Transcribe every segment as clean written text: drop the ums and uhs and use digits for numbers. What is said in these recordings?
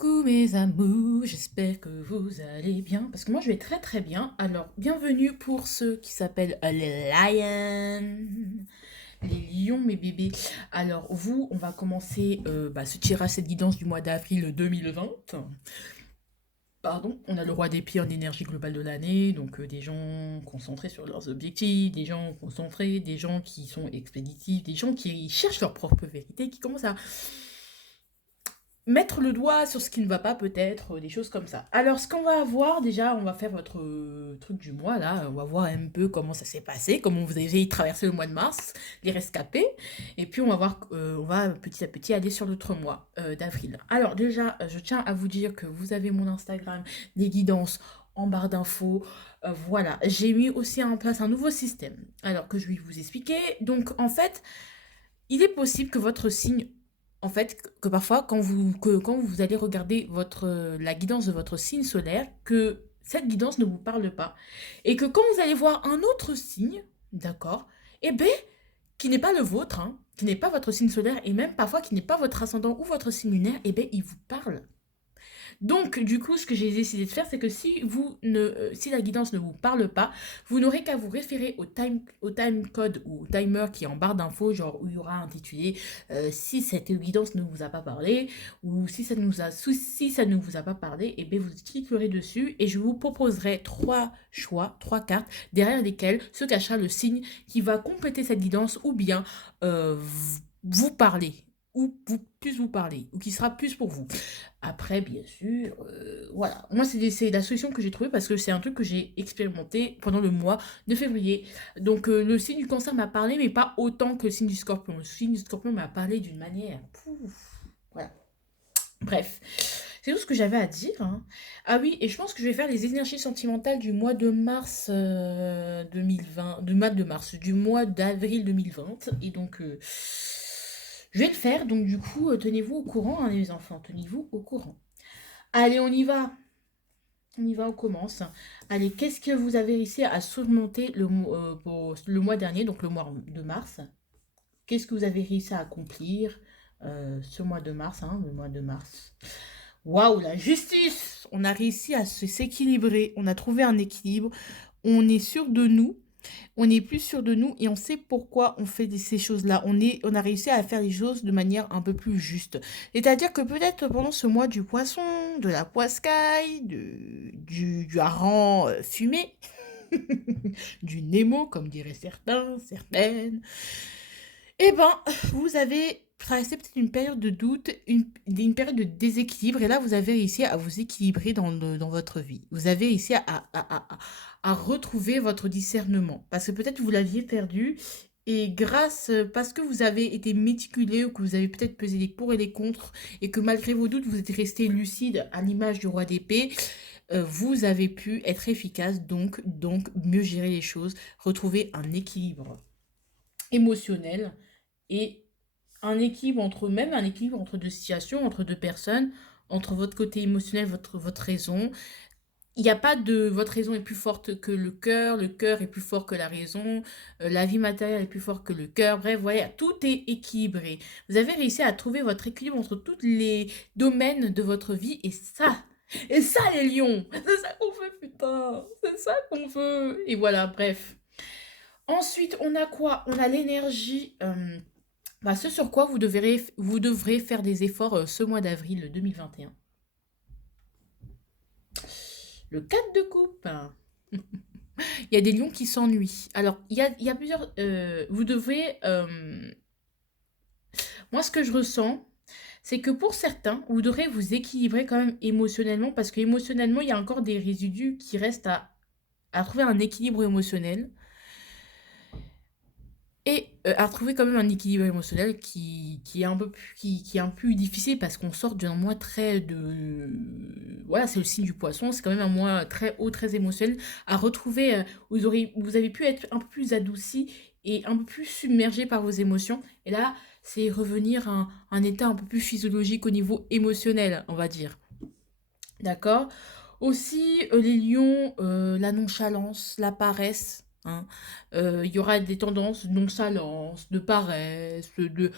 Coucou mes amours, j'espère que vous allez bien, parce que moi je vais très très bien. Alors, bienvenue pour ceux qui s'appellent les Lions, les lions mes bébés. Alors vous, on va commencer ce tirage, cette guidance du mois d'avril 2020. Pardon, on a le roi des pieds en énergie globale de l'année, donc des gens concentrés sur leurs objectifs, des gens concentrés, des gens qui sont expéditifs, des gens qui cherchent leur propre vérité, qui commencent à mettre le doigt sur ce qui ne va pas peut-être, des choses comme ça. Alors ce qu'on va avoir déjà, on va faire votre truc du mois là, on va voir un peu comment ça s'est passé, comment vous avez traversé le mois de mars, les rescapés, et puis on va voir, on va petit à petit aller sur l'autre mois d'avril. Alors déjà, je tiens à vous dire que vous avez mon Instagram, des guidances en barre d'infos, voilà. J'ai mis aussi en place un nouveau système, alors que je vais vous expliquer. Donc en fait, il est possible que votre signe, en fait, que parfois, quand vous allez regarder la guidance de votre signe solaire, que cette guidance ne vous parle pas. Et que quand vous allez voir un autre signe, d'accord, eh ben, qui n'est pas le vôtre, hein, qui n'est pas votre signe solaire, et même parfois qui n'est pas votre ascendant ou votre signe lunaire, eh ben, il vous parle. Donc, du coup, ce que j'ai décidé de faire, c'est que si la guidance ne vous parle pas, vous n'aurez qu'à vous référer au time code ou au timer qui est en barre d'infos, genre où il y aura intitulé si cette guidance ne vous a pas parlé, ou si ça ne vous a pas parlé, et bien vous cliquerez dessus et je vous proposerai trois choix, trois cartes, derrière lesquelles se cachera le signe qui va compléter cette guidance ou bien vous parler, ou plus vous parler, ou qui sera plus pour vous. Après, bien sûr, voilà. Moi, c'est la solution que j'ai trouvée parce que c'est un truc que j'ai expérimenté pendant le mois de février. Donc, le signe du cancer m'a parlé, mais pas autant que le signe du scorpion. Le signe du scorpion m'a parlé d'une manière. Pouf, voilà. Bref, c'est tout ce que j'avais à dire, hein. Ah oui, et je pense que je vais faire les énergies sentimentales du mois de mars 2020, du mois d'avril 2020. Et donc, je vais le faire. Donc, du coup, tenez-vous au courant, hein, les enfants. Tenez-vous au courant. Allez, on y va. On y va, on commence. Allez, qu'est-ce que vous avez réussi à surmonter pour le mois dernier, donc le mois de mars? Qu'est-ce que vous avez réussi à accomplir ce mois de mars, hein, le mois de mars? Waouh, la justice! On a réussi à s'équilibrer. On a trouvé un équilibre. On est sûr de nous. On est plus sûr de nous et on sait pourquoi on fait ces choses-là. On a réussi à faire les choses de manière un peu plus juste. C'est-à-dire que peut-être pendant ce mois du poisson, de la poiscaille, du hareng fumé, du Nemo, comme diraient certains, certaines, eh ben, vous avez traversé peut-être une période de doute, une période de déséquilibre, et là, vous avez réussi à vous équilibrer dans votre vie. Vous avez réussi à retrouver votre discernement, parce que peut-être vous l'aviez perdu, et parce que vous avez été méticulé, ou que vous avez peut-être pesé les pour et les contre, et que malgré vos doutes, vous êtes resté lucide à l'image du roi d'épée, vous avez pu être efficace, donc mieux gérer les choses, retrouver un équilibre émotionnel et même un équilibre entre deux situations, entre deux personnes, entre votre côté émotionnel, votre raison. Il n'y a pas de votre raison est plus forte que le cœur est plus fort que la raison, la vie matérielle est plus forte que le cœur. Bref, voilà, tout est équilibré. Vous avez réussi à trouver votre équilibre entre tous les domaines de votre vie et ça les lions, c'est ça qu'on veut, putain, c'est ça qu'on veut. Et voilà, bref. Ensuite, on a quoi? On a l'énergie. Ce sur quoi vous devrez faire des efforts ce mois d'avril 2021. Le 4 de coupe. Il y a des lions qui s'ennuient. Alors, il y a plusieurs... vous devez... moi, ce que je ressens, c'est que pour certains, vous devrez vous équilibrer quand même émotionnellement, parce que émotionnellement, il y a encore des résidus qui restent à trouver un équilibre émotionnel. Et à retrouver quand même un équilibre émotionnel qui est un peu plus, qui est un peu difficile parce qu'on sort d'un mois très de... Voilà, c'est le signe du poisson, c'est quand même un mois très haut, très émotionnel. À retrouver, vous avez pu être un peu plus adouci et un peu plus submergé par vos émotions. Et là, c'est revenir à un état un peu plus physiologique au niveau émotionnel, on va dire. D'accord? Aussi, les lions, la nonchalance, la paresse, hein. Il y aura des tendances de nonchalance, de paresse, de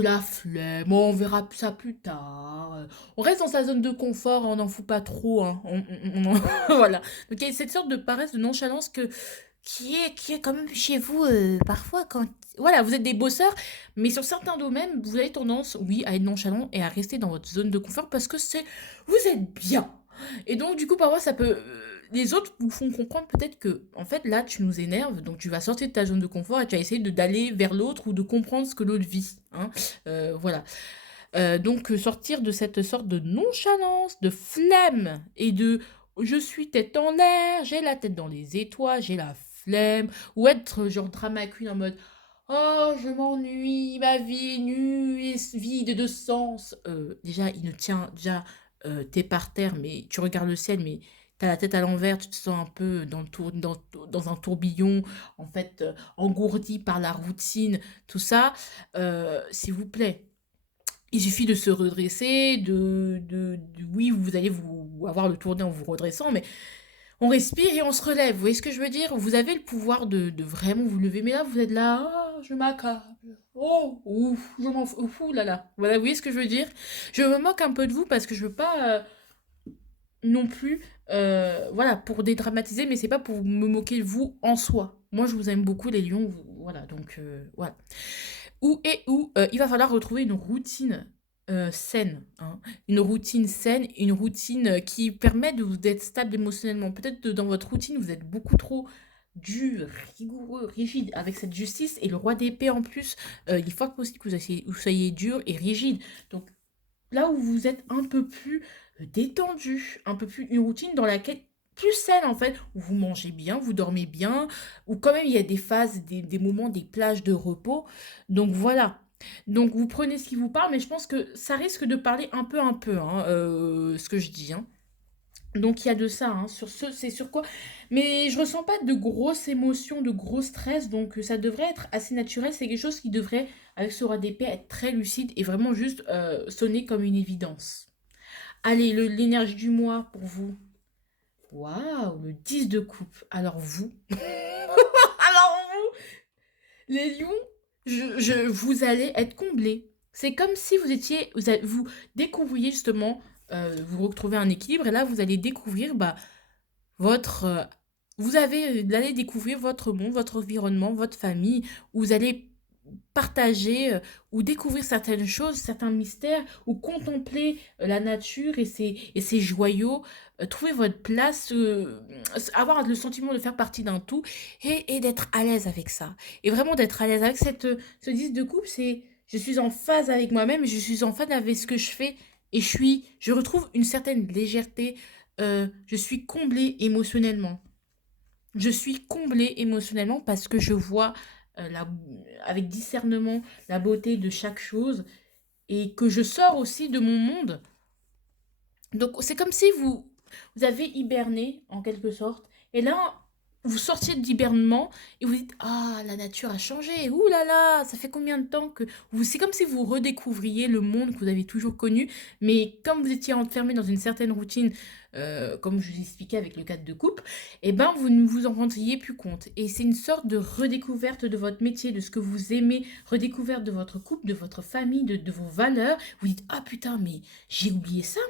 la flemme, oh, on verra ça plus tard. On reste dans sa zone de confort, on n'en fout pas trop, hein. Voilà. Donc il y a cette sorte de paresse, de nonchalance qui est quand même chez vous parfois quand... Voilà, vous êtes des bosseurs, mais sur certains domaines, vous avez tendance, oui, à être nonchalant et à rester dans votre zone de confort parce que vous êtes bien. Et donc, du coup, parfois, ça peut... les autres vous font comprendre peut-être que, en fait, là, tu nous énerves, donc tu vas sortir de ta zone de confort et tu vas essayer d'aller vers l'autre ou de comprendre ce que l'autre vit, hein. Voilà. Donc, sortir de cette sorte de nonchalance, de flemme et de je suis tête en l'air, j'ai la tête dans les étoiles, j'ai la flemme, ou être genre drama queen en mode oh, je m'ennuie, ma vie est nue et vide de sens. Déjà, il ne tient, déjà, t'es par terre, mais tu regardes le ciel, mais t'as la tête à l'envers, tu te sens un peu dans un tourbillon, en fait, engourdi par la routine, tout ça. S'il vous plaît. Il suffit de se redresser, oui, vous allez vous avoir le tourner en vous redressant, mais on respire et on se relève. Vous voyez ce que je veux dire? Vous avez le pouvoir de vraiment vous lever, mais là, vous êtes là, ah, je m'accable. Oh, ouf, je m'en fous, ouh là là. Voilà, vous voyez ce que je veux dire? Je me moque un peu de vous parce que je veux pas non plus, voilà, pour dédramatiser, mais c'est pas pour me moquer de vous en soi. Moi, je vous aime beaucoup, les lions, voilà, donc voilà. Il va falloir retrouver une routine saine, hein. Une routine saine, une routine qui permet d'être stable émotionnellement. Peut-être que dans votre routine, vous êtes beaucoup trop dur, rigoureux, rigide avec cette justice et le roi d'épée en plus. Il faut aussi que vous soyez dur et rigide. Donc là où vous êtes un peu plus détendu, un peu plus une routine dans laquelle plus saine en fait, où vous mangez bien, vous dormez bien, où quand même il y a des phases, des moments, des plages de repos. Donc voilà. Donc vous prenez ce qui vous parle, mais je pense que ça risque de parler un peu, hein, ce que je dis, hein. Donc il y a de ça, hein, sur ce, c'est sur quoi. Mais je ressens pas de grosses émotions, de gros stress, donc ça devrait être assez naturel. C'est quelque chose qui devrait, avec ce roi d'épée, être très lucide et vraiment juste sonner comme une évidence. Allez, l'énergie du mois pour vous. Waouh, le 10 de coupe. Alors vous, alors vous, les lions, vous allez être comblés. C'est comme si vous étiez, vous découvriez justement, vous retrouvez un équilibre et là vous allez découvrir bah, votre, vous allez découvrir votre monde, votre environnement, votre famille, où vous allez partager ou découvrir certaines choses, certains mystères, ou contempler la nature et ses joyaux, trouver votre place, avoir le sentiment de faire partie d'un tout et d'être à l'aise avec ça. Et vraiment d'être à l'aise avec ce 10 de coupe, c'est je suis en phase avec moi-même, je suis en phase avec ce que je fais et je retrouve une certaine légèreté, je suis comblée émotionnellement. Je suis comblée émotionnellement parce que je vois avec discernement la beauté de chaque chose et que je sors aussi de mon monde. Donc c'est comme si vous avez hiberné en quelque sorte et là vous sortiez d'hibernement et vous dites ah la nature a changé, ouh là là, ça fait combien de temps que vous c'est comme si vous redécouvriez le monde que vous avez toujours connu, mais comme vous étiez enfermé dans une certaine routine, comme je vous expliquais avec le cadre de coupe, et ben vous ne vous en rendiez plus compte et c'est une sorte de redécouverte de votre métier, de ce que vous aimez, redécouverte de votre couple, de votre famille, de vos valeurs. Vous dites ah putain mais j'ai oublié ça.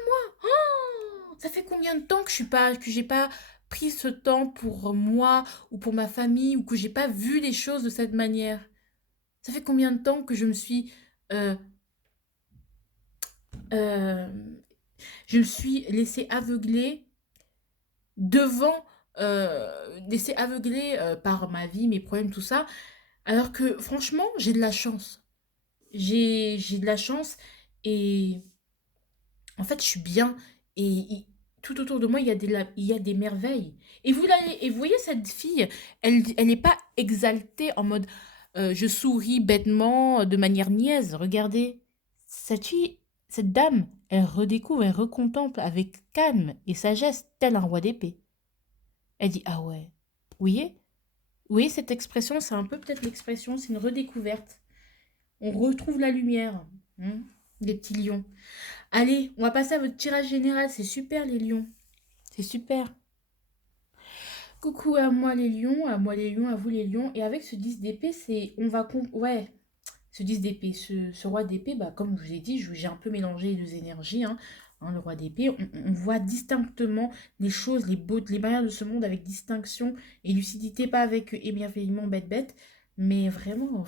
Ça fait combien de temps que j'ai pas pris ce temps pour moi ou pour ma famille ou que j'ai pas vu les choses de cette manière? Ça fait combien de temps que euh, euh, je me suis laissée aveugler devant, laissée aveugler par ma vie, mes problèmes, tout ça, alors que franchement, j'ai de la chance. J'ai de la chance et en fait, je suis bien tout autour de moi, il y a des merveilles. Et vous voyez cette fille, elle n'est pas exaltée en mode je souris bêtement de manière niaise. Regardez, cette fille, cette dame, elle redécouvre, elle recontemple avec calme et sagesse, tel un roi d'épée. Elle dit ah ouais, vous voyez? Vous voyez cette expression, c'est un peu peut-être l'expression, c'est une redécouverte. On retrouve la lumière, hein, des petits lions. Allez, on va passer à votre tirage général. C'est super, les lions. C'est super. Coucou à moi les lions, à moi les lions, à vous les lions. Et avec ce 10 d'épée, c'est. On va. Ouais. ce 10 d'épée. Ce roi d'épée, bah, comme je vous ai dit, j'ai un peu mélangé les deux énergies. Le roi d'épée, on voit distinctement les choses, les barrières de ce monde avec distinction et lucidité, pas avec émerveillement bête, mais vraiment,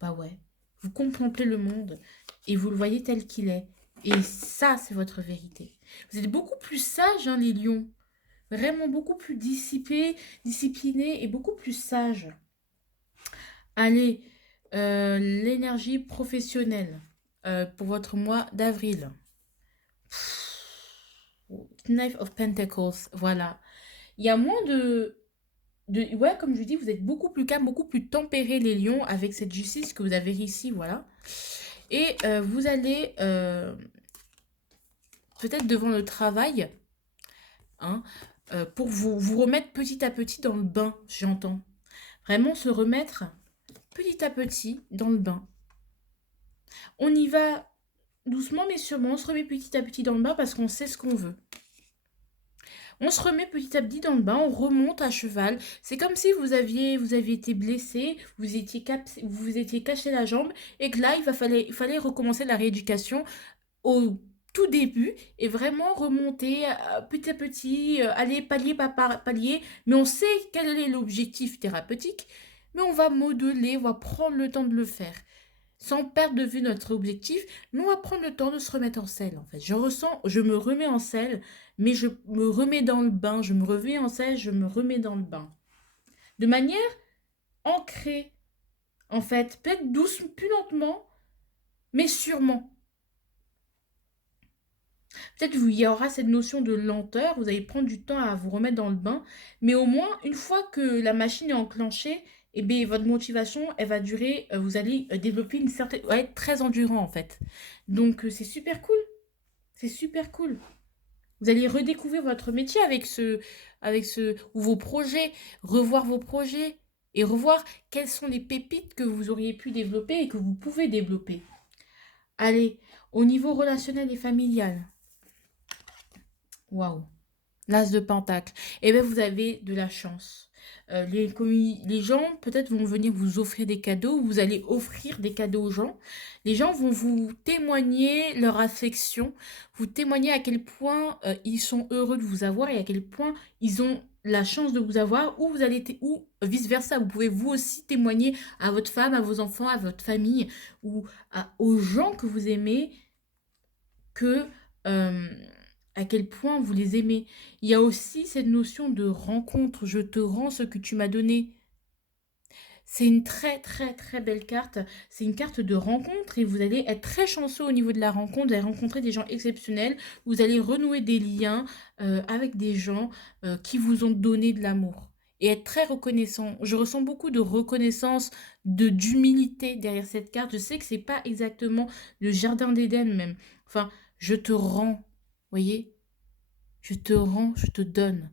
bah ouais. Vous contemplez le monde et vous le voyez tel qu'il est. Et ça, c'est votre vérité. Vous êtes beaucoup plus sages, les lions. Vraiment beaucoup plus disciplinés et beaucoup plus sages. Allez, l'énergie professionnelle pour votre mois d'avril. Knife of Pentacles, voilà. Il y a moins ouais, comme je dis, vous êtes beaucoup plus calme, beaucoup plus tempéré, les lions, avec cette justice que vous avez ici, voilà. Et vous allez, peut-être devant le travail, pour vous remettre petit à petit dans le bain, j'entends. Vraiment se remettre petit à petit dans le bain. On y va doucement mais sûrement, on se remet petit à petit dans le bain parce qu'on sait ce qu'on veut. On se remet petit à petit dans le bain, on remonte à cheval. C'est comme si vous aviez été blessé, vous étiez caché la jambe et que là, il fallait recommencer la rééducation au tout début et vraiment remonter petit à petit, aller palier par palier. Mais on sait quel est l'objectif thérapeutique, mais on va modeler, on va prendre le temps de le faire sans perdre de vue notre objectif, mais on va prendre le temps de se remettre en selle, en fait. Je me remets en selle, mais je me remets dans le bain, je me remets en selle, je me remets dans le bain. De manière ancrée, en fait, peut-être doucement, plus lentement, mais sûrement. Peut-être qu'il y aura cette notion de lenteur, vous allez prendre du temps à vous remettre dans le bain, mais au moins, une fois que la machine est enclenchée, eh bien, votre motivation, elle va durer, vous allez développer une certaine... Ouais, être très endurant, en fait. Donc, c'est super cool. C'est super cool. Vous allez redécouvrir votre métier ou vos projets, revoir vos projets et revoir quelles sont les pépites que vous auriez pu développer et que vous pouvez développer. Allez, au niveau relationnel et familial. Waouh. L'As de Pentacle. Eh bien, vous avez de la chance. Les gens, peut-être, vont venir vous offrir des cadeaux. Vous allez offrir des cadeaux aux gens. Les gens vont vous témoigner leur affection. Vous témoigner à quel point ils sont heureux de vous avoir et à quel point ils ont la chance de vous avoir. Ou vice-versa. Vous pouvez vous aussi témoigner à votre femme, à vos enfants, à votre famille ou aux gens que vous aimez que... à quel point vous les aimez. Il y a aussi cette notion de rencontre. Je te rends ce que tu m'as donné. C'est une très très très belle carte. C'est une carte de rencontre et vous allez être très chanceux au niveau de la rencontre. Vous allez rencontrer des gens exceptionnels. Vous allez renouer des liens avec des gens qui vous ont donné de l'amour. Et être très reconnaissant. Je ressens beaucoup de reconnaissance, d'humilité derrière cette carte. Je sais que c'est pas exactement le jardin d'Éden même. Enfin, je te rends. Voyez, je te rends, je te donne.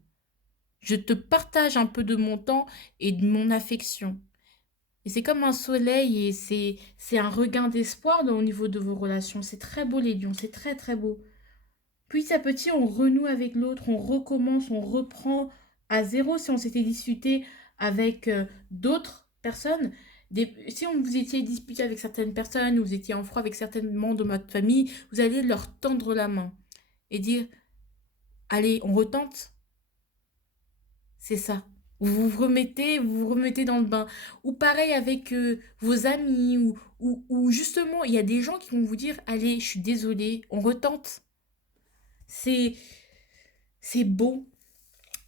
Je te partage un peu de mon temps et de mon affection. Et c'est comme un soleil et c'est un regain d'espoir au niveau de vos relations. C'est très beau les lions, c'est très très beau. Petit à petit, on renoue avec l'autre, on recommence, on reprend à zéro si on s'était disputé avec d'autres personnes. Si on vous étiez disputé avec certaines personnes, ou vous étiez en froid avec certains membres de votre famille, vous allez leur tendre la main et dire allez, on retente. C'est ça. Vous vous remettez dans le bain. Ou pareil avec vos amis, ou justement, il y a des gens qui vont vous dire, allez, je suis désolée, on retente. C'est, c'est beau.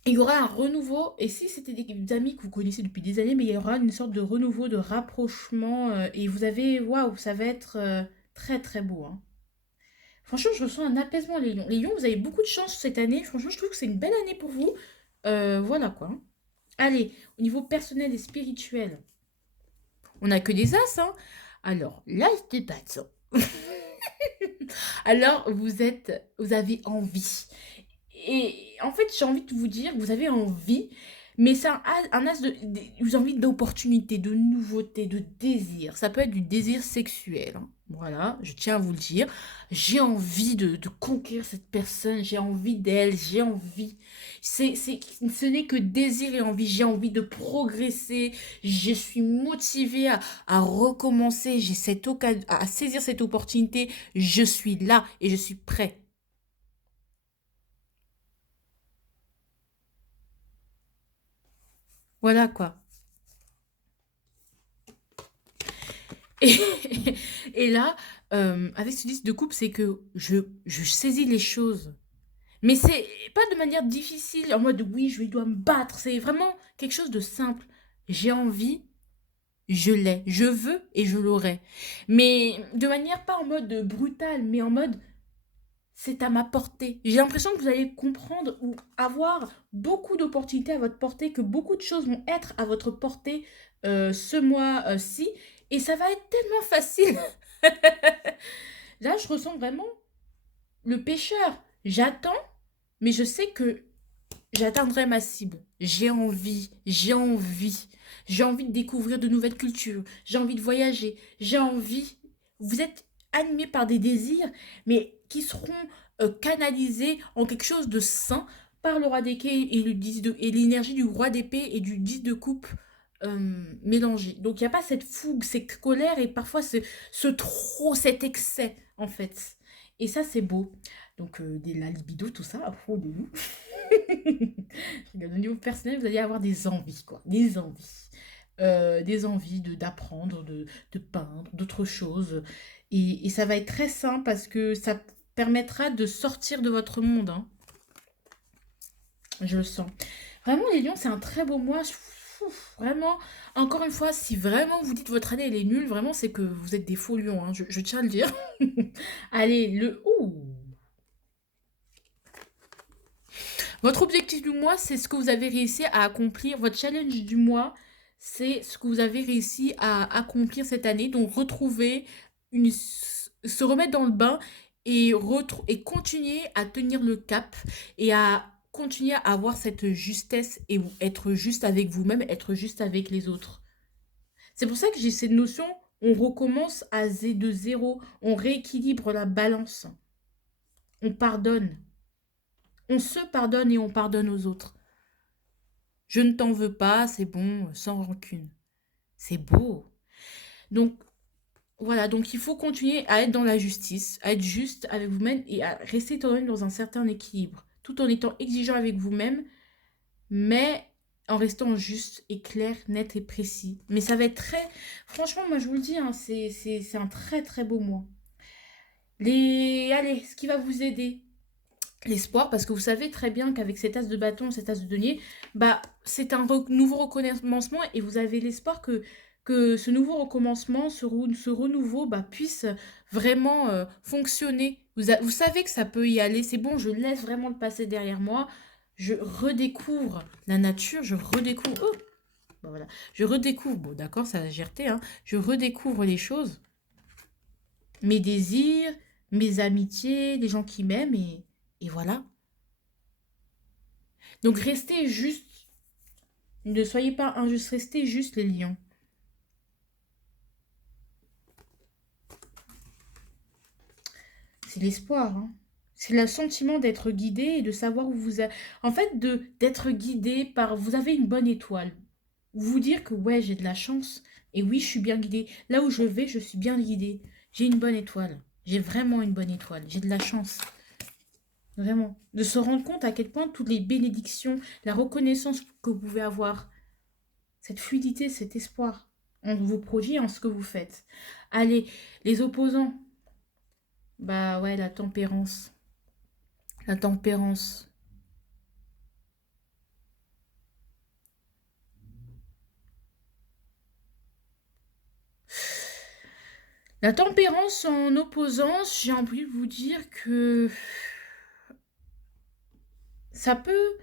Il y aura un renouveau, et si c'était des amis que vous connaissez depuis des années, mais il y aura une sorte de renouveau, de rapprochement, et vous avez, waouh, ça va être très très beau, hein. Franchement, je ressens un apaisement, les lions. Les lions, vous avez beaucoup de chance cette année. Franchement, je trouve que c'est une belle année pour vous. Voilà quoi. Allez, au niveau personnel et spirituel, on n'a que des as, hein. Alors, là, c'est pas ça. Alors, vous avez envie. Et en fait, j'ai envie de vous dire, vous avez envie, mais c'est un as vous avez envie d'opportunité, de nouveauté, de désir. Ça peut être du désir sexuel, hein. Voilà, je tiens à vous le dire. J'ai envie de conquérir cette personne, j'ai envie d'elle, j'ai envie. Ce n'est que désir et envie. J'ai envie de progresser. Je suis motivée à recommencer. J'ai cette occasion, à saisir cette opportunité. Je suis là et je suis prêt. Voilà quoi. Et, et là, avec ce disque de coupe, c'est que je saisis les choses. Mais c'est pas de manière difficile, en mode oui, je dois me battre. C'est vraiment quelque chose de simple. J'ai envie, je l'ai. Je veux et je l'aurai. Mais de manière pas en mode brutal, mais en mode c'est à ma portée. J'ai l'impression que vous allez comprendre ou avoir beaucoup d'opportunités à votre portée, que beaucoup de choses vont être à votre portée ce mois-ci. Et ça va être tellement facile. Là, je ressens vraiment le pêcheur. J'attends, mais je sais que j'atteindrai ma cible. J'ai envie, j'ai envie. J'ai envie de découvrir de nouvelles cultures. J'ai envie de voyager. J'ai envie. Vous êtes animé par des désirs, mais qui seront canalisés en quelque chose de sain par le roi d'épée et, et l'énergie du roi d'épée et du 10 de coupe mélangés. Donc il n'y a pas cette fougue, cette colère et parfois ce trop, cet excès en fait. Et ça c'est beau. Donc la libido, tout ça, à fond de nous. Je regarde au niveau personnel, vous allez avoir des envies, quoi. Des envies. Des envies d'apprendre, de peindre, d'autres choses. Et ça va être très sain parce que ça permettra de sortir de votre monde, hein. Je le sens. Vraiment, les lions, c'est un très beau mois. Vraiment, encore une fois, si vraiment vous dites votre année elle est nulle, vraiment, c'est que vous êtes des faux lions, hein. Je tiens à le dire. Allez, le... Ouh. Votre objectif du mois, c'est ce que vous avez réussi à accomplir. Votre challenge du mois, c'est ce que vous avez réussi à accomplir cette année. Donc, retrouver, se remettre dans le bain et continuer à tenir le cap et à continuer à avoir cette justesse et être juste avec vous-même, être juste avec les autres. C'est pour ça que j'ai cette notion, on recommence de zéro, on rééquilibre la balance, on pardonne. On se pardonne et on pardonne aux autres. Je ne t'en veux pas, c'est bon, sans rancune. C'est beau. Donc, voilà, donc il faut continuer à être dans la justice, à être juste avec vous-même et à rester quand même dans un certain équilibre, tout en étant exigeant avec vous-même, mais en restant juste et clair, net et précis. Mais ça va être très... Franchement, moi je vous le dis, hein, c'est un très très beau mois. Allez, ce qui va vous aider, l'espoir, parce que vous savez très bien qu'avec cet as de bâton, cet as de denier, bah, c'est un nouveau recommencement et vous avez l'espoir que ce nouveau recommencement, ce renouveau, bah, puisse vraiment fonctionner. Vous savez que ça peut y aller, c'est bon, je laisse vraiment le passé derrière moi, je redécouvre la nature, je redécouvre... Oh, bah voilà. Je redécouvre, bon d'accord, ça a gerté, hein, je redécouvre les choses, mes désirs, mes amitiés, les gens qui m'aiment et voilà. Donc restez juste, ne soyez pas injustes, restez juste les lions. C'est l'espoir, hein. C'est le sentiment d'être guidé et de savoir où vous êtes. En fait, d'être guidé par... Vous avez une bonne étoile. Vous dire que ouais, j'ai de la chance. Et oui, je suis bien guidée. Là où je vais, je suis bien guidée. J'ai une bonne étoile. J'ai vraiment une bonne étoile. J'ai de la chance. Vraiment. De se rendre compte à quel point toutes les bénédictions, la reconnaissance que vous pouvez avoir, cette fluidité, cet espoir en vos projets, en ce que vous faites. Allez, les opposants, bah ouais, la tempérance. La tempérance. La tempérance en opposance, j'ai envie de vous dire que ça peut,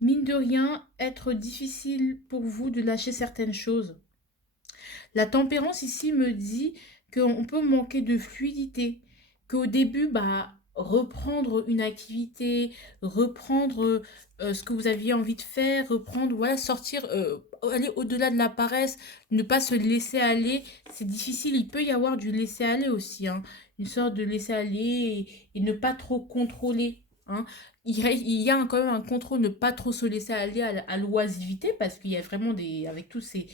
mine de rien, être difficile pour vous de lâcher certaines choses. La tempérance ici me dit qu'on peut manquer de fluidité, qu'au début, bah, reprendre une activité, reprendre ce que vous aviez envie de faire, reprendre, voilà, sortir, aller au-delà de la paresse, ne pas se laisser aller. C'est difficile, il peut y avoir du laisser aller aussi, hein, une sorte de laisser aller et ne pas trop contrôler. Hein. Il y a quand même un contrôle, ne pas trop se laisser aller à l'oisivité, parce qu'il y a vraiment des, avec tous ces,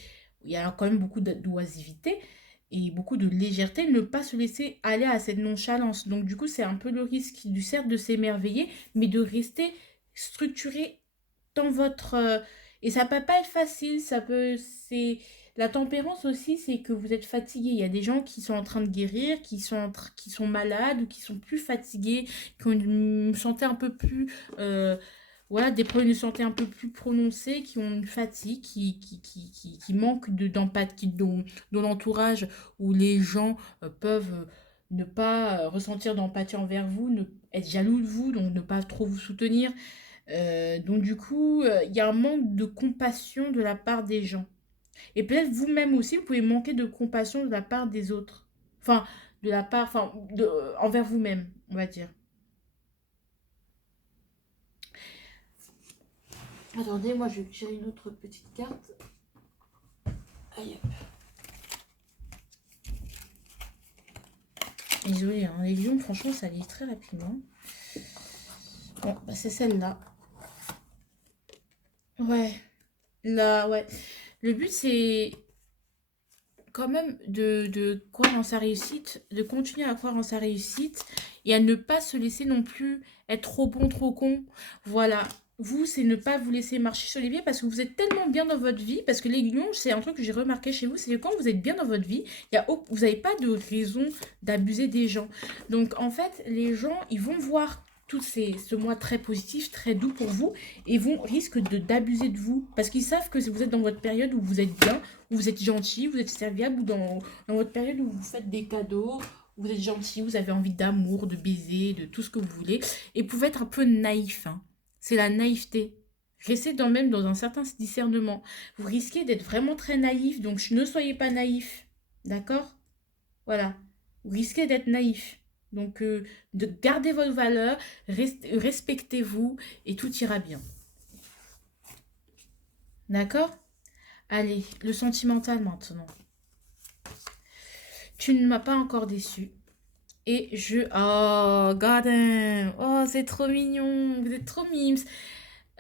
il y a quand même beaucoup d'oisivité et beaucoup de légèreté, ne pas se laisser aller à cette nonchalance. Donc du coup, c'est un peu le risque du cercle de s'émerveiller, mais de rester structuré dans votre... et ça peut pas être facile, ça peut... C'est... La tempérance aussi, c'est que vous êtes fatigué. Il y a des gens qui sont en train de guérir, qui sont malades ou qui sont plus fatigués, qui ont une santé un peu plus... voilà, des problèmes de santé un peu plus prononcés, qui ont une fatigue, qui manquent d'empathie, dont l'entourage ou les gens peuvent ne pas ressentir d'empathie envers vous, être jaloux de vous, donc ne pas trop vous soutenir. Donc du coup, il y a un manque de compassion de la part des gens. Et peut-être vous-même aussi, vous pouvez manquer de compassion de la part des autres. Enfin, de la part, enfin, envers vous-même, on va dire. Attendez, moi je vais tirer une autre petite carte. Aïe. Désolée, hein, les lions, franchement, ça lit très rapidement. Bon, bah, c'est celle-là. Ouais, là, ouais. Le but, c'est quand même de croire en sa réussite, de continuer à croire en sa réussite et à ne pas se laisser non plus être trop bon, trop con. Voilà. Vous, c'est ne pas vous laisser marcher sur les pieds parce que vous êtes tellement bien dans votre vie. Parce que les lions, c'est un truc que j'ai remarqué chez vous, c'est que quand vous êtes bien dans votre vie, vous n'avez pas de raison d'abuser des gens. Donc, en fait, les gens, ils vont voir ce mois très positif, très doux pour vous, et risquent d'abuser de vous. Parce qu'ils savent que vous êtes dans votre période où vous êtes bien, où vous êtes gentil, vous êtes serviable, ou dans votre période où vous faites des cadeaux, où vous êtes gentil, vous avez envie d'amour, de baiser, de tout ce que vous voulez. Et vous pouvez être un peu naïf. Hein. C'est la naïveté. Restez même dans un certain discernement. Vous risquez d'être vraiment très naïf, donc ne soyez pas naïf. D'accord? Voilà. Vous risquez d'être naïf. Donc, de garder votre valeur, respectez-vous et tout ira bien. D'accord? Allez, le sentimental maintenant. Tu ne m'as pas encore déçu. Et Oh, Gardin. Oh, c'est trop mignon. Vous êtes trop mimes.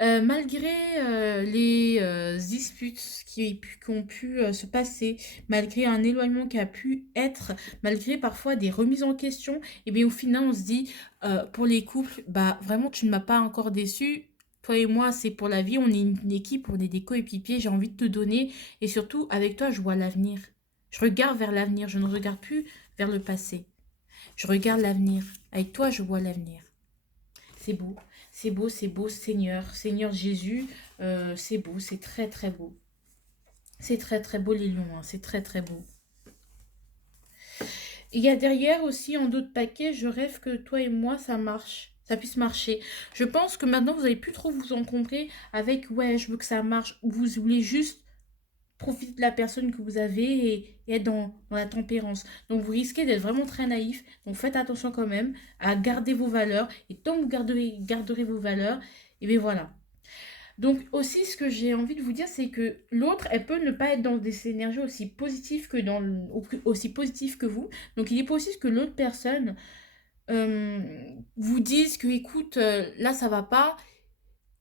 Malgré les disputes qui ont pu se passer, malgré un éloignement qui a pu être, malgré parfois des remises en question, et bien au final on se dit, pour les couples, bah vraiment tu ne m'as pas encore déçu. Toi et moi, c'est pour la vie, on est une équipe, on est des coéquipiers, j'ai envie de te donner. Et surtout, avec toi, je vois l'avenir. Je regarde vers l'avenir, je ne regarde plus vers le passé. Je regarde l'avenir. Avec toi, je vois l'avenir. C'est beau, c'est beau, c'est beau, Seigneur, Seigneur Jésus, c'est beau, c'est très très beau. C'est très très beau les lions, hein, c'est très très beau. Il y a derrière aussi en d'autres paquets, je rêve que toi et moi ça marche, ça puisse marcher. Je pense que maintenant vous n'allez plus trop vous encombrer avec ouais, je veux que ça marche. Vous voulez juste profiter de la personne que vous avez et être dans la tempérance. Donc vous risquez d'être vraiment très naïf. Donc faites attention quand même à garder vos valeurs. Et tant que vous garderez vos valeurs, et bien voilà. Donc aussi ce que j'ai envie de vous dire, c'est que l'autre, elle peut ne pas être dans des énergies aussi positives que aussi positives que vous. Donc il est possible que l'autre personne euh, vous dise que écoute, là ça va pas,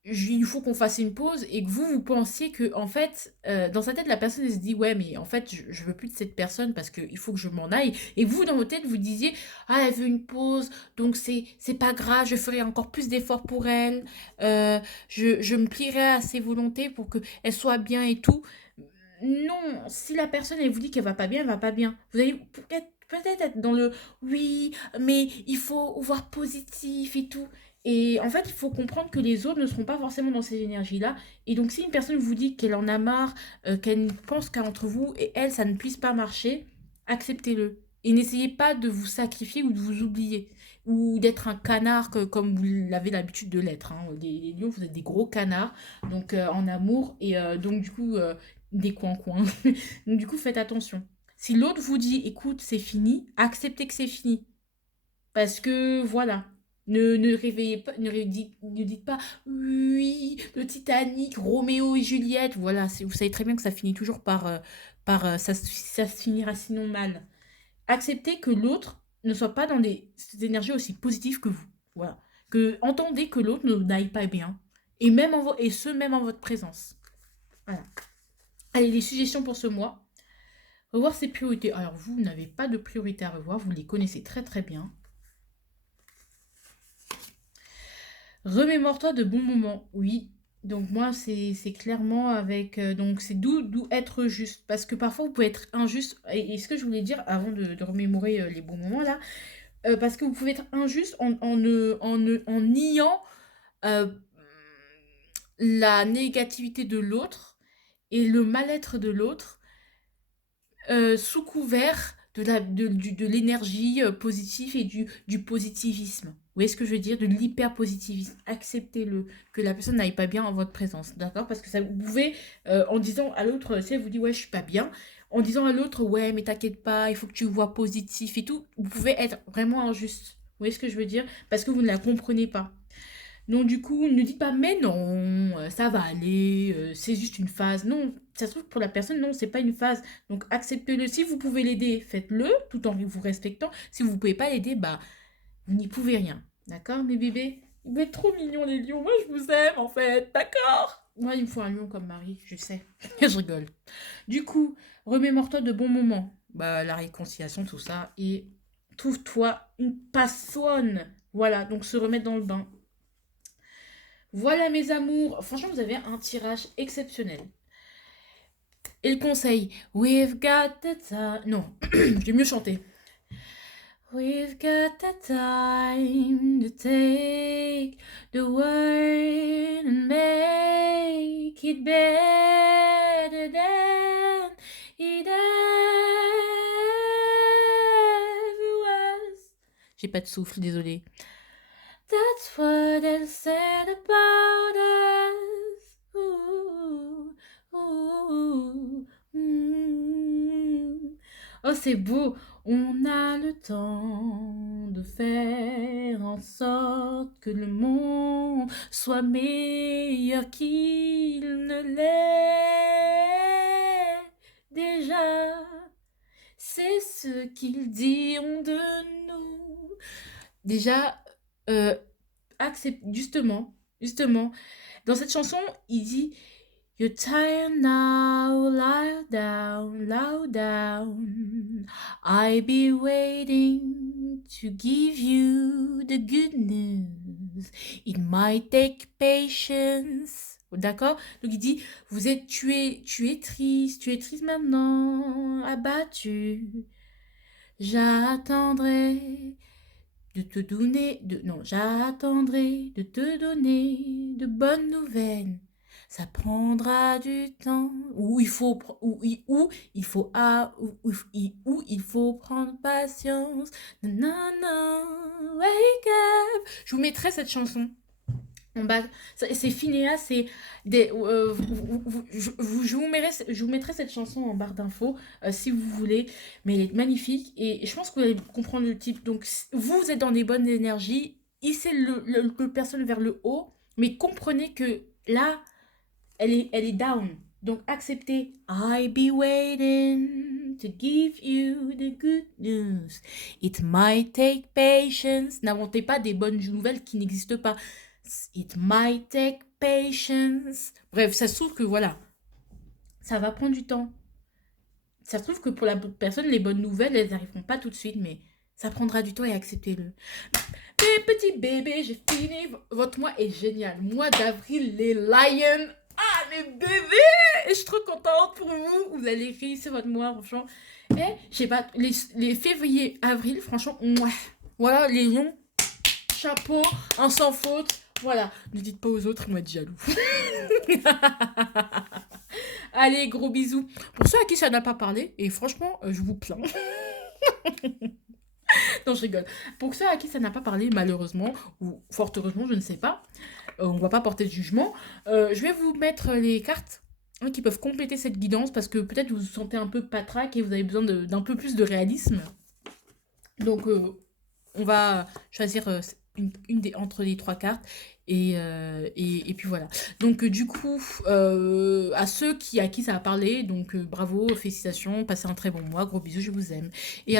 il faut qu'on fasse une pause et que vous pensiez que, en fait, dans sa tête, la personne, elle se dit, ouais, mais en fait, je veux plus de cette personne parce qu'il faut que je m'en aille. Et vous, dans votre tête, vous disiez, ah, elle veut une pause, donc c'est pas grave, je ferai encore plus d'efforts pour elle, euh, je me plierai à ses volontés pour qu'elle soit bien et tout. Non, si la personne, elle vous dit qu'elle va pas bien, elle va pas bien. Vous allez peut-être être dans le, oui, mais il faut voir positif et tout. Et en fait, il faut comprendre que les autres ne seront pas forcément dans ces énergies-là. Et donc, si une personne vous dit qu'elle en a marre, qu'elle ne pense qu'à entre vous et elle, ça ne puisse pas marcher, acceptez-le. Et n'essayez pas de vous sacrifier ou de vous oublier. Ou d'être un canard comme vous l'avez l'habitude de l'être. Hein. Les lions, vous êtes des gros canards, donc en amour. Et donc, du coup, des coins-coins. donc, du coup, faites attention. Si l'autre vous dit, écoute, c'est fini, acceptez que c'est fini. Parce que, voilà. Ne réveillez pas, ne dites pas oui, le Titanic, Roméo et Juliette. Voilà, vous savez très bien que ça finit toujours ça se finira sinon mal. Acceptez que l'autre ne soit pas dans des énergies aussi positives que vous. Voilà. Entendez que l'autre n'aille pas bien. Et ce, même en votre présence. Voilà. Allez, les suggestions pour ce mois. Revoir ses priorités. Alors, vous n'avez pas de priorité à revoir. Vous les connaissez très très bien. Remémore-toi de bons moments. Oui. Donc moi, c'est clairement avec... donc c'est d'où être juste. Parce que parfois, vous pouvez être injuste. Et ce que je voulais dire avant de remémorer les bons moments là, parce que vous pouvez être injuste en niant euh, la négativité de l'autre et le mal-être de l'autre sous couvert de l'énergie positive et du positivisme. Vous voyez ce que je veux dire? De l'hyper-positivisme. Acceptez-le, que la personne n'aille pas bien en votre présence, d'accord? Parce que ça, vous pouvez, en disant à l'autre, si elle vous dit, ouais, je suis pas bien, en disant à l'autre, ouais, mais t'inquiète pas, il faut que tu vois positif et tout, vous pouvez être vraiment injuste. Vous voyez ce que je veux dire? Parce que vous ne la comprenez pas. Donc du coup, ne dites pas mais non, ça va aller, c'est juste une phase. Non, ça se trouve que pour la personne, non, c'est pas une phase. Donc acceptez-le. Si vous pouvez l'aider, faites-le, tout en vous respectant. Si vous ne pouvez pas l'aider, bah vous n'y pouvez rien. D'accord, mes bébés? Vous êtes trop mignons les lions. Moi, je vous aime en fait. D'accord? Moi, il me faut un lion comme mari, je sais. Je rigole. Du coup, remémore-toi de bons moments. Bah, la réconciliation, tout ça. Et trouve-toi une personne. Voilà, donc se remettre dans le bain. Voilà mes amours. Franchement, vous avez un tirage exceptionnel. Et le conseil, we've got the time. Non, j'ai mieux chanté. We've got the time to take the world and make it better than it ever was. J'ai pas de souffle, désolée. That's what they said about us. Ooh, ooh, oh, c'est beau. On a le temps de faire en sorte que le monde soit meilleur qu'il ne l'est déjà. C'est ce qu'ils diront de nous. Déjà, justement, dans cette chanson, il dit You're tired now, lie down. I'll be waiting to give you the good news. It might take patience. D'accord? Donc il dit, tu es triste maintenant, abattu. J'attendrai j'attendrai de te donner de bonnes nouvelles. Ça prendra du temps. Il faut prendre patience. Non, wake up. Je vous mettrai cette chanson. En bas, c'est Phineas, c'est je vous mettrai cette chanson en barre d'infos si vous voulez, mais elle est magnifique et je pense que vous allez comprendre le type. Donc vous êtes dans des bonnes énergies, hissez le personne vers le haut, mais comprenez que là, elle est down. Donc acceptez. I'll be waiting to give you the good news. It might take patience. N'inventez pas des bonnes nouvelles qui n'existent pas. It might take patience. Bref, ça se trouve que voilà, ça va prendre du temps. Ça se trouve que pour la personne, les bonnes nouvelles, elles n'arriveront pas tout de suite, mais ça prendra du temps et acceptez-le. Mes petits bébés, j'ai fini. Votre mois est génial. Mois d'avril, les lions. Ah, les bébés! Je suis trop contente pour vous. Vous allez réussir votre mois, franchement. Et, je sais pas, les février, avril, franchement, ouais. Voilà, les lions, chapeau, un sans faute. Voilà, ne dites pas aux autres, ils vont être jaloux. Allez, gros bisous. Pour ceux à qui ça n'a pas parlé, et franchement, je vous plains. Non, je rigole. Pour ceux à qui ça n'a pas parlé, malheureusement, ou fort heureusement, je ne sais pas, on ne va pas porter de jugement, je vais vous mettre les cartes qui peuvent compléter cette guidance, parce que peut-être vous vous sentez un peu patraque et vous avez besoin d'un peu plus de réalisme. Donc, on va choisir entre les trois cartes. Et puis voilà. Donc du coup, à ceux à qui ça a parlé, donc bravo, félicitations, passez un très bon mois, gros bisous, je vous aime. Et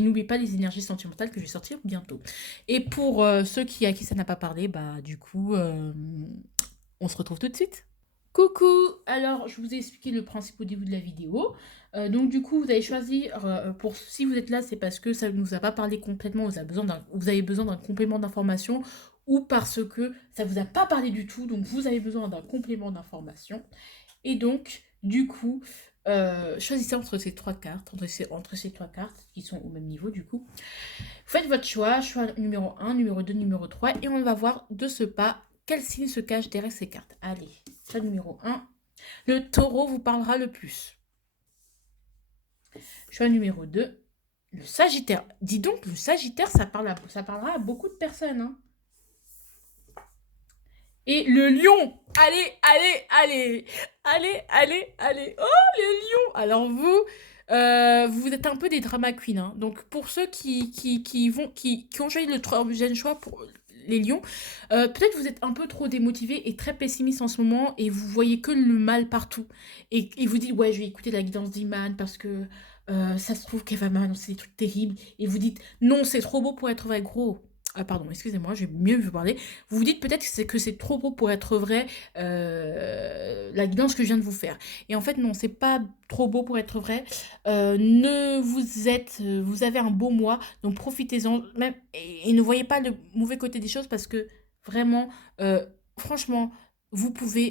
n'oubliez pas les énergies sentimentales que je vais sortir bientôt. Et pour ceux à qui ça n'a pas parlé, bah du coup, on se retrouve tout de suite. Coucou! Alors, je vous ai expliqué le principe au début de la vidéo. Donc, du coup, vous allez choisir, si vous êtes là, c'est parce que ça ne nous a pas parlé complètement, vous avez besoin d'un complément d'information, ou parce que ça vous a pas parlé du tout, donc vous avez besoin d'un complément d'information. Et donc, du coup, choisissez entre ces trois cartes, entre ces trois cartes, qui sont au même niveau, du coup. Faites votre choix numéro 1, numéro 2, numéro 3, et on va voir de ce pas quel signe se cache derrière ces cartes. Allez, choix numéro 1. Le taureau vous parlera le plus. Choix numéro 2. Le sagittaire. Dis donc, le sagittaire, ça parlera à beaucoup de personnes. Hein. Et le lion. Allez, allez, allez. Allez, allez, allez. Oh, le lion. Alors vous êtes un peu des drama queens. Hein. Donc pour ceux qui ont choisi le troisième choix pour les lions, peut-être vous êtes un peu trop démotivé et très pessimiste en ce moment et vous voyez que le mal partout. Et vous dites, ouais, je vais écouter la guidance d'Iman parce que ça se trouve qu'elle va m'annoncer des trucs terribles. Et vous dites, non, c'est trop beau pour être vrai, gros. Ah pardon, excusez-moi, j'ai mieux vous parler. Vous vous dites peut-être que c'est trop beau pour être vrai, la guidance que je viens de vous faire. Et en fait, non, c'est pas trop beau pour être vrai. Vous avez un beau mois, donc profitez-en. Même, et ne voyez pas le mauvais côté des choses parce que vraiment, franchement,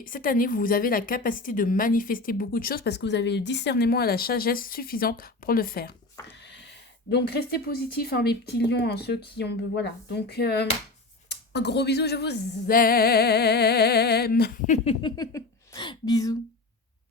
cette année, vous avez la capacité de manifester beaucoup de choses parce que vous avez le discernement et la sagesse suffisante pour le faire. Donc restez positifs, hein, mes petits lions, hein, ceux qui ont... Voilà, donc un gros bisou, je vous aime. Bisous.